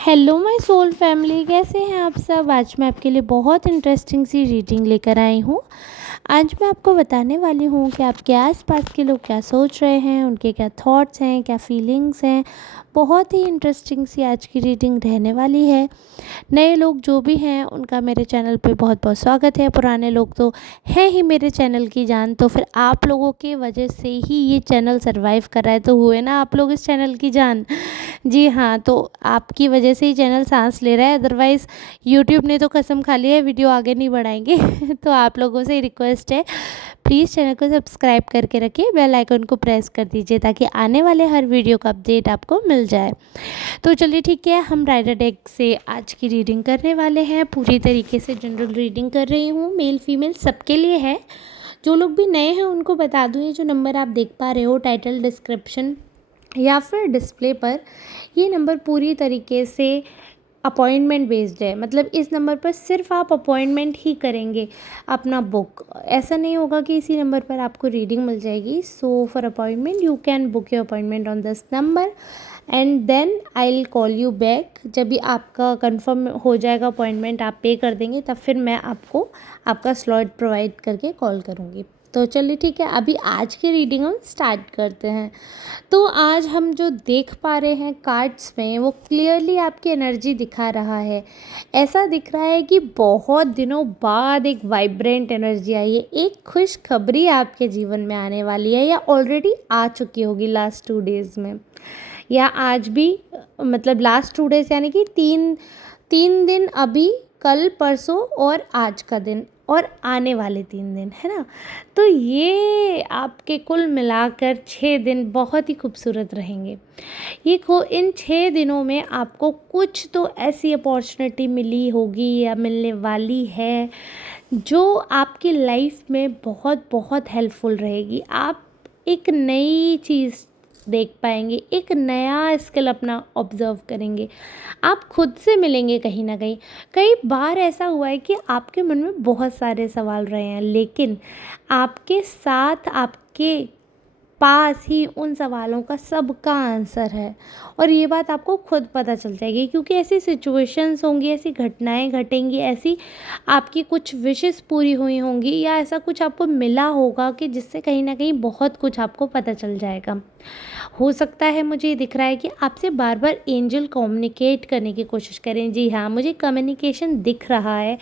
Hello my soul family, कैसे हैं आप सब। आज मैं आपके लिए बहुत इंटरेस्टिंग सी रीडिंग लेकर आई हूँ। आज मैं आपको बताने वाली हूँ कि आपके आसपास के लोग क्या सोच रहे हैं, उनके क्या थॉट्स हैं, क्या फीलिंग्स हैं। बहुत ही इंटरेस्टिंग सी आज की रीडिंग रहने वाली है। नए लोग जो भी हैं उनका मेरे चैनल पे बहुत बहुत स्वागत है। पुराने लोग तो हैं ही मेरे चैनल की जान, तो फिर आप लोगों की वजह से ही ये चैनल सरवाइव कर रहा है, तो हुए ना आप लोग इस चैनल की जान। जी हाँ, तो आपकी वजह से ही चैनल सांस ले रहा है, अदरवाइज़ यूट्यूब ने तो कसम खा ली है वीडियो आगे नहीं बढ़ाएंगे। तो आप लोगों से रिक्वेस्ट है, प्लीज़ चैनल को सब्सक्राइब करके रखिए, बेल आइकन को प्रेस कर दीजिए ताकि आने वाले हर वीडियो का अपडेट आपको मिल जाए। तो चलिए ठीक है, हम राइडर डेक से आज की रीडिंग करने वाले हैं। पूरी तरीके से जनरल रीडिंग कर रही हूँ, मेल फीमेल सबके लिए है। जो लोग भी नए हैं उनको बता दूँ, ये जो नंबर आप देख पा रहे हो टाइटल डिस्क्रिप्शन या फिर डिस्प्ले पर, ये नंबर पूरी तरीके से अपॉइंटमेंट बेस्ड है। मतलब इस नंबर पर सिर्फ आप अपॉइंटमेंट ही करेंगे अपना बुक, ऐसा नहीं होगा कि इसी नंबर पर आपको रीडिंग मिल जाएगी। So for appointment you can book your appointment on this number and then I will call you back. जब भी आपका कंफर्म हो जाएगा अपॉइंटमेंट, आप पे कर देंगे, तब फिर मैं आपको आपका स्लॉट प्रोवाइड करके कॉल करूँगी। तो चलिए ठीक है, अभी आज की रीडिंग हम स्टार्ट करते हैं। तो आज हम जो देख पा रहे हैं कार्ड्स में, वो क्लियरली आपकी एनर्जी दिखा रहा है। ऐसा दिख रहा है कि बहुत दिनों बाद एक वाइब्रेंट एनर्जी आई है, एक खुशखबरी आपके जीवन में आने वाली है, या ऑलरेडी आ चुकी होगी लास्ट 2 डेज़ में, या आज भी। मतलब लास्ट 2 डेज़ यानी कि तीन तीन दिन, अभी कल परसों और आज का दिन, और आने वाले 3 दिन, है ना। तो ये आपके कुल मिलाकर 6 दिन बहुत ही खूबसूरत रहेंगे। इन 6 दिनों में आपको कुछ तो ऐसी अपॉर्चुनिटी मिली होगी या मिलने वाली है जो आपकी लाइफ में बहुत बहुत हेल्पफुल रहेगी। आप एक नई चीज़ देख पाएंगे, एक नया स्किल अपना ऑब्जर्व करेंगे, आप खुद से मिलेंगे कहीं ना कहीं। कई बार ऐसा हुआ है कि आपके मन में बहुत सारे सवाल रहे हैं, लेकिन आपके साथ आपके पास ही उन सवालों का सबका आंसर है, और ये बात आपको खुद पता चल जाएगी, क्योंकि ऐसी सिचुएशंस होंगी, ऐसी घटनाएं घटेंगी, ऐसी आपकी कुछ विशेस पूरी हुई होंगी, या ऐसा कुछ आपको मिला होगा कि जिससे कहीं ना कहीं बहुत कुछ आपको पता चल जाएगा। हो सकता है, मुझे ये दिख रहा है कि आपसे बार बार एंजल कम्युनिकेट करने की कोशिश करें। जी हाँ, मुझे कम्युनिकेशन दिख रहा है।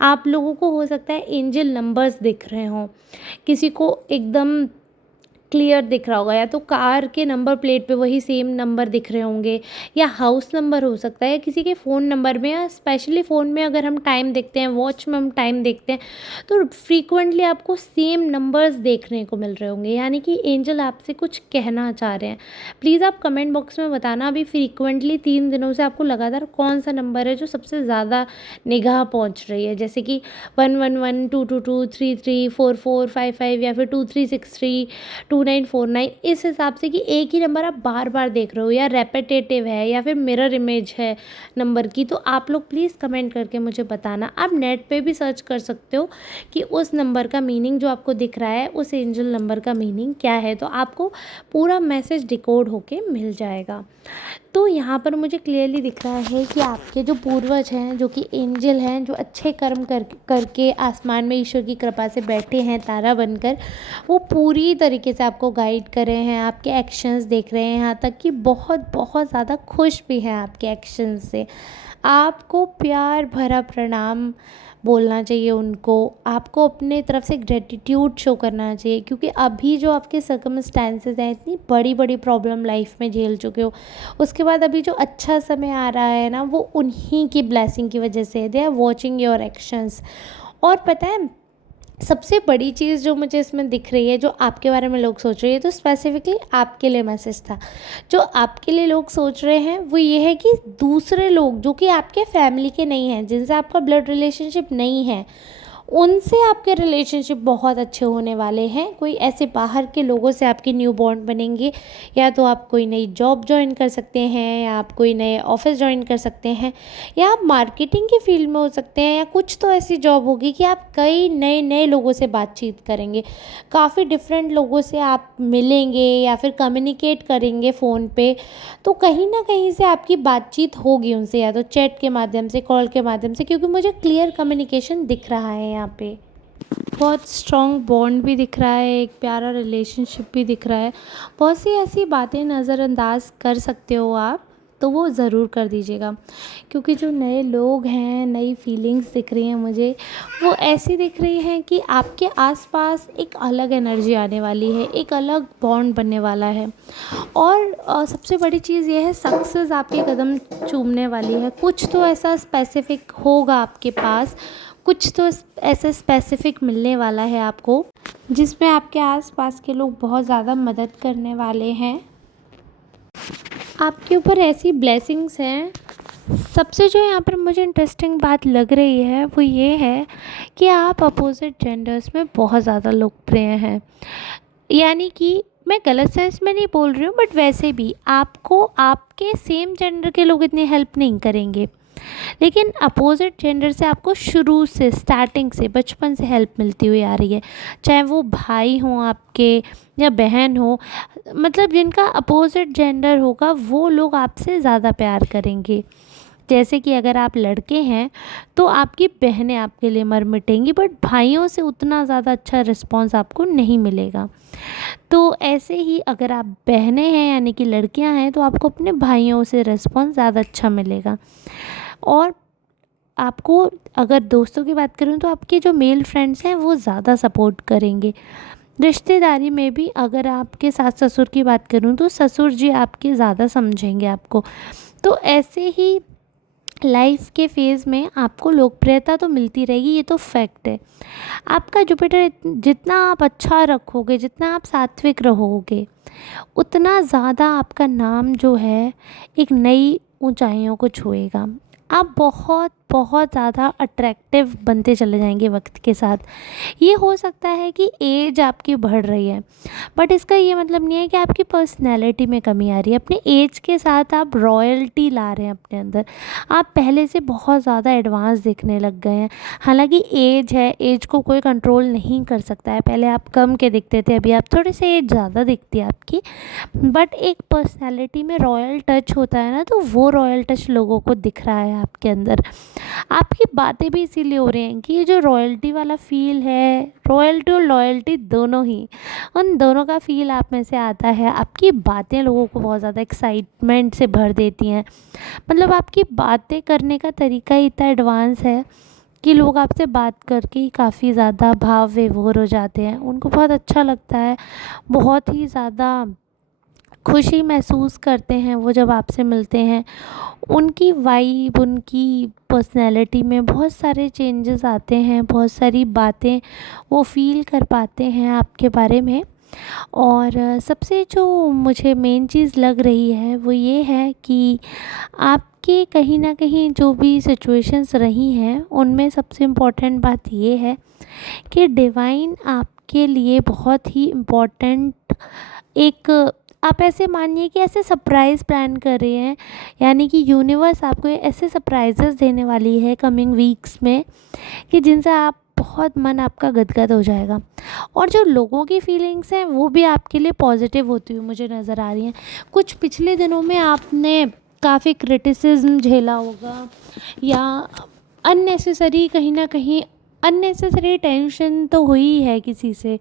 आप लोगों को हो सकता है एंजल नंबर्स दिख रहे हों, किसी को एकदम क्लियर दिख रहा होगा, या तो कार के नंबर प्लेट पे वही सेम नंबर दिख रहे होंगे, या हाउस नंबर हो सकता है, किसी के फ़ोन नंबर में, या स्पेशली फ़ोन में अगर हम टाइम देखते हैं, वॉच में हम टाइम देखते हैं, तो फ्रीक्वेंटली आपको सेम नंबर्स देखने को मिल रहे होंगे। यानी कि एंजल आपसे कुछ कहना चाह रहे हैं। प्लीज़ आप कमेंट बॉक्स में बताना अभी फ्रीक्वेंटली 3 दिनों से आपको लगातार कौन सा नंबर है जो सबसे ज़्यादा निगाह पहुँच रही है। जैसे कि 111, 222, 33, 4455, या फिर 2363, 2949, इस हिसाब से कि एक ही नंबर आप बार बार देख रहे हो, या रेपिटेटिव है, या फिर मिरर इमेज है नंबर की। तो आप लोग प्लीज़ कमेंट करके मुझे बताना। आप नेट पे भी सर्च कर सकते हो कि उस नंबर का मीनिंग जो आपको दिख रहा है, उस एंजल नंबर का मीनिंग क्या है, तो आपको पूरा मैसेज डिकोड होके मिल जाएगा। तो यहाँ पर मुझे क्लियरली दिख रहा है कि आपके जो पूर्वज हैं, जो कि एंजल हैं, जो अच्छे कर्म करके आसमान में ईश्वर की कृपा से बैठे हैं तारा बनकर, वो पूरी तरीके से आपको गाइड कर रहे हैं, आपके एक्शंस देख रहे हैं, यहाँ तक कि बहुत बहुत ज़्यादा खुश भी हैं आपके एक्शंस से। आपको प्यार भरा प्रणाम बोलना चाहिए उनको, आपको अपने तरफ से ग्रेटिट्यूड शो करना चाहिए, क्योंकि अभी जो आपके सर्कमस्टेंसेस हैं, इतनी बड़ी बड़ी प्रॉब्लम लाइफ में झेल चुके हो, उसके बाद अभी जो अच्छा समय आ रहा है ना, वो उन्हीं की ब्लेसिंग की वजह से है। They are watching your actions. और पता है, सबसे बड़ी चीज़ जो मुझे इसमें दिख रही है, जो आपके बारे में लोग सोच रहे हैं, तो स्पेसिफिकली आपके लिए मैसेज था। जो आपके लिए लोग सोच रहे हैं वो ये है कि दूसरे लोग जो कि आपके फैमिली के नहीं हैं, जिनसे आपका ब्लड रिलेशनशिप नहीं है, उनसे आपके रिलेशनशिप बहुत अच्छे होने वाले हैं। कोई ऐसे बाहर के लोगों से आपके न्यू बॉन्ड बनेंगे, या तो आप कोई नई जॉब जॉइन कर सकते हैं, या आप कोई नए ऑफिस जॉइन कर सकते हैं, या आप मार्केटिंग की फील्ड में हो सकते हैं, या कुछ तो ऐसी जॉब होगी कि आप कई नए नए लोगों से बातचीत करेंगे, काफ़ी डिफरेंट लोगों से आप मिलेंगे या फिर कम्युनिकेट करेंगे फ़ोन पे। तो कहीं ना कहीं से आपकी बातचीत होगी उनसे, या तो चैट के माध्यम से, कॉल के माध्यम से, क्योंकि मुझे क्लियर कम्युनिकेशन दिख रहा है यहाँ पे। बहुत स्ट्रॉन्ग बॉन्ड भी दिख रहा है, एक प्यारा रिलेशनशिप भी दिख रहा है। बहुत सी ऐसी बातें नज़रअंदाज कर सकते हो आप, तो वो ज़रूर कर दीजिएगा, क्योंकि जो नए लोग हैं, नई फीलिंग्स दिख रही हैं मुझे, वो ऐसी दिख रही हैं कि आपके आसपास एक अलग एनर्जी आने वाली है, एक अलग बॉन्ड बनने वाला है। और सबसे बड़ी चीज़ ये है, सक्सेस आपके कदम चूमने वाली है। कुछ तो ऐसा स्पेसिफिक होगा आपके पास, कुछ तो ऐसा स्पेसिफिक मिलने वाला है आपको, जिसमें आपके आसपास के लोग बहुत ज़्यादा मदद करने वाले हैं। आपके ऊपर ऐसी ब्लेसिंग्स हैं। सबसे जो यहाँ पर मुझे इंटरेस्टिंग बात लग रही है वो ये है कि आप अपोजिट जेंडर्स में बहुत ज़्यादा लोकप्रिय हैं। यानी कि मैं गलत सेंस में नहीं बोल रही हूँ, बट वैसे भी आपको आपके सेम जेंडर के लोग इतनी हेल्प नहीं करेंगे, लेकिन अपोजिट जेंडर से आपको शुरू से, स्टार्टिंग से, बचपन से हेल्प मिलती हुई आ रही है। चाहे वो भाई हों आपके या बहन हो, मतलब जिनका अपोजिट जेंडर होगा वो लोग आपसे ज़्यादा प्यार करेंगे। जैसे कि अगर आप लड़के हैं तो आपकी बहनें आपके लिए मर मिटेंगी, बट भाइयों से उतना ज़्यादा अच्छा रिस्पॉन्स आपको नहीं मिलेगा। तो ऐसे ही अगर आप बहनें हैं यानी कि लड़कियां हैं, तो आपको अपने भाइयों से रिस्पॉन्स ज़्यादा अच्छा मिलेगा। और आपको, अगर दोस्तों की बात करूँ, तो आपके जो मेल फ्रेंड्स हैं वो ज़्यादा सपोर्ट करेंगे। रिश्तेदारी में भी अगर आपके सास ससुर की बात करूँ, तो ससुर जी आपके ज़्यादा समझेंगे आपको। तो ऐसे ही लाइफ के फेज़ में आपको लोकप्रियता तो मिलती रहेगी, ये तो फैक्ट है। आपका जुपिटर, जितना आप अच्छा रखोगे, जितना आप सात्विक रहोगे, उतना ज़्यादा आपका नाम जो है एक नई ऊंचाइयों को छुएगा। आप बहुत बहुत ज़्यादा अट्रैक्टिव बनते चले जाएंगे वक्त के साथ। ये हो सकता है कि एज आपकी बढ़ रही है, बट इसका ये मतलब नहीं है कि आपकी पर्सनैलिटी में कमी आ रही है। अपने एज के साथ आप रॉयल्टी ला रहे हैं अपने अंदर, आप पहले से बहुत ज़्यादा एडवांस दिखने लग गए हैं। हालांकि एज है, एज को कोई कंट्रोल नहीं कर सकता है। पहले आप कम के दिखते थे, अभी आप थोड़े से एज ज़्यादा दिखती है आपकी, बट एक पर्सनैलिटी में रॉयल टच होता है ना, तो वो रॉयल टच लोगों को दिख रहा है आपके अंदर। आपकी बातें भी इसीलिए हो रही हैं कि ये जो रॉयल्टी वाला फ़ील है, रॉयल्टी और लॉयल्टी दोनों ही, उन दोनों का फ़ील आप में से आता है। आपकी बातें लोगों को बहुत ज़्यादा एक्साइटमेंट से भर देती हैं। मतलब आपकी बातें करने का तरीका ही इतना एडवांस है कि लोग आपसे बात करके ही काफ़ी ज़्यादा भाव विभोर हो जाते हैं। उनको बहुत अच्छा लगता है, बहुत ही ज़्यादा खुशी महसूस करते हैं वो जब आपसे मिलते हैं। उनकी वाइब, उनकी पर्सनैलिटी में बहुत सारे चेंजेस आते हैं, बहुत सारी बातें वो फ़ील कर पाते हैं आपके बारे में। और सबसे जो मुझे मेन चीज़ लग रही है वो ये है कि आपके कहीं ना कहीं जो भी सिचुएशंस रही हैं, उनमें सबसे इम्पोर्टेंट बात ये है कि डिवाइन आपके लिए बहुत ही इम्पोर्टेंट एक, आप ऐसे मानिए कि ऐसे सरप्राइज़ प्लान कर रहे हैं। यानी कि यूनिवर्स आपको ऐसे सरप्राइजेस देने वाली है कमिंग वीक्स में कि जिनसे आप बहुत, मन आपका गदगद हो जाएगा। और जो लोगों की फीलिंग्स हैं वो भी आपके लिए पॉजिटिव होती हुई मुझे नज़र आ रही हैं। कुछ पिछले दिनों में आपने काफ़ी क्रिटिसिज्म झेला होगा, या अननेसेसरी, कहीं ना कहीं अननेसेसरी टेंशन तो हुई है किसी से,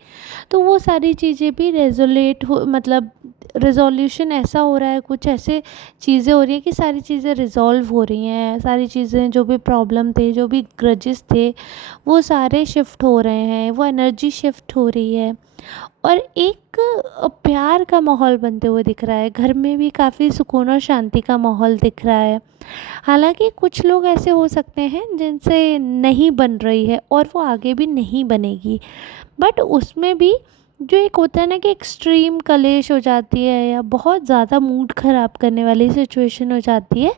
तो वो सारी चीज़ें भी रेजोलेट हो, मतलब रिजोल्यूशन ऐसा हो रहा है, कुछ ऐसे चीज़ें हो रही हैं कि सारी चीज़ें रिजॉल्व हो रही हैं। सारी चीज़ें, जो भी प्रॉब्लम थे, जो भी ग्रजेस थे, वो सारे शिफ्ट हो रहे हैं, वो एनर्जी शिफ्ट हो रही है। और एक प्यार का माहौल बनते हुए दिख रहा है। घर में भी काफ़ी सुकून और शांति का माहौल दिख रहा है। हालांकि कुछ लोग ऐसे हो सकते हैं जिनसे नहीं बन रही है और वो आगे भी नहीं बनेगी, बट उसमें भी जो एक होता है ना कि एक्सट्रीम कलेश हो जाती है या बहुत ज़्यादा मूड ख़राब करने वाली सिचुएशन हो जाती है,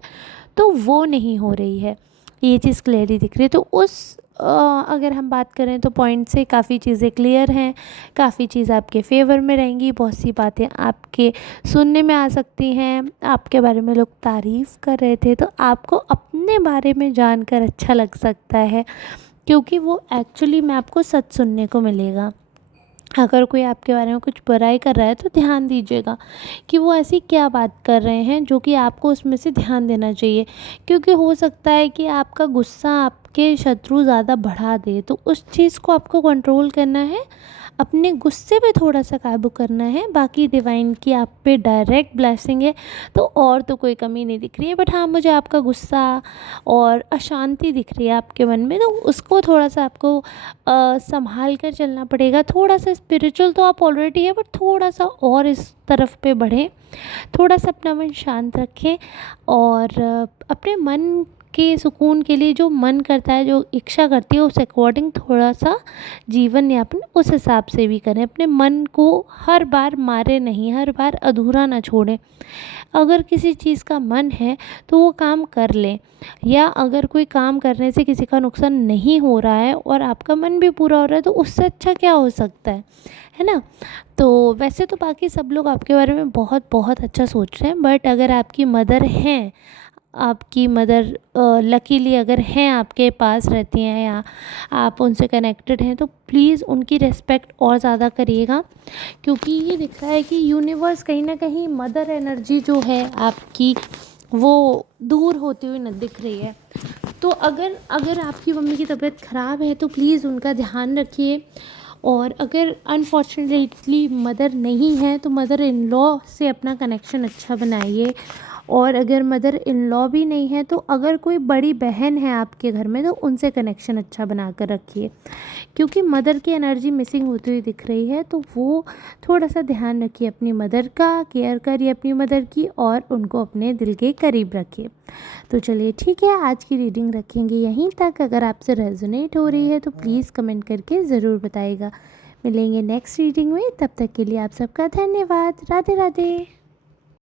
तो वो नहीं हो रही है। ये चीज़ क्लियरली दिख रही है। तो उस अगर हम बात करें तो पॉइंट से काफ़ी चीज़ें क्लियर हैं, काफ़ी चीज़ आपके फेवर में रहेंगी, बहुत सी बातें आपके सुनने में आ सकती हैं। आपके बारे में लोग तारीफ़ कर रहे थे तो आपको अपने बारे में जानकर अच्छा लग सकता है, क्योंकि वो एक्चुअली में आपको सच सुनने को मिलेगा। अगर कोई आपके बारे में कुछ बुराई कर रहा है तो ध्यान दीजिएगा कि वो ऐसी क्या बात कर रहे हैं जो कि आपको उसमें से ध्यान देना चाहिए, क्योंकि हो सकता है कि आपका गुस्सा आपके शत्रु ज़्यादा बढ़ा दे। तो उस चीज़ को आपको कंट्रोल करना है, अपने गुस्से पे थोड़ा सा काबू करना है। बाकी डिवाइन की आप पे डायरेक्ट ब्लेसिंग है, तो और तो कोई कमी नहीं दिख रही है। बट हाँ, मुझे आपका गुस्सा और अशांति दिख रही है आपके मन में, तो उसको थोड़ा सा आपको संभाल कर चलना पड़ेगा। थोड़ा सा स्पिरिचुअल तो आप ऑलरेडी है, बट थोड़ा सा और इस तरफ पे बढ़ें, थोड़ा सा अपना मन शांत रखें और अपने मन के सुकून के लिए जो मन करता है, जो इच्छा करती है, उस अकॉर्डिंग थोड़ा सा जीवन यापन उस हिसाब से भी करें। अपने मन को हर बार मारे नहीं, हर बार अधूरा ना छोड़ें। अगर किसी चीज़ का मन है तो वो काम कर लें, या अगर कोई काम करने से किसी का नुकसान नहीं हो रहा है और आपका मन भी पूरा हो रहा है, तो उससे अच्छा क्या हो सकता है ना। तो वैसे तो बाकी सब लोग आपके बारे में बहुत बहुत अच्छा सोच रहे हैं, बट अगर आपकी मदर हैं, आपकी मदर लकीली अगर हैं, आपके पास रहती हैं या आप उनसे कनेक्टेड हैं, तो प्लीज़ उनकी रिस्पेक्ट और ज़्यादा करिएगा, क्योंकि ये दिख रहा है कि यूनिवर्स कहीं ना कहीं मदर एनर्जी जो है आपकी, वो दूर होती हुई न दिख रही है। तो अगर अगर आपकी मम्मी की तबीयत ख़राब है तो प्लीज़ उनका ध्यान रखिए। और अगर अनफॉर्चुनेटली मदर नहीं है तो मदर इन लॉ से अपना कनेक्शन अच्छा बनाइए। और अगर मदर इन लॉ भी नहीं है तो अगर कोई बड़ी बहन है आपके घर में तो उनसे कनेक्शन अच्छा बना कर रखिए, क्योंकि मदर की एनर्जी मिसिंग होती हुई दिख रही है। तो वो थोड़ा सा ध्यान रखिए, अपनी मदर का केयर करिए अपनी मदर की, और उनको अपने दिल के करीब रखिए। तो चलिए ठीक है, आज की रीडिंग रखेंगे यहीं तक। अगर आपसे रेजोनेट हो रही है तो प्लीज़ कमेंट करके ज़रूर बताइएगा। मिलेंगे नेक्स्ट रीडिंग में, तब तक के लिए आप सबका धन्यवाद। राधे राधे।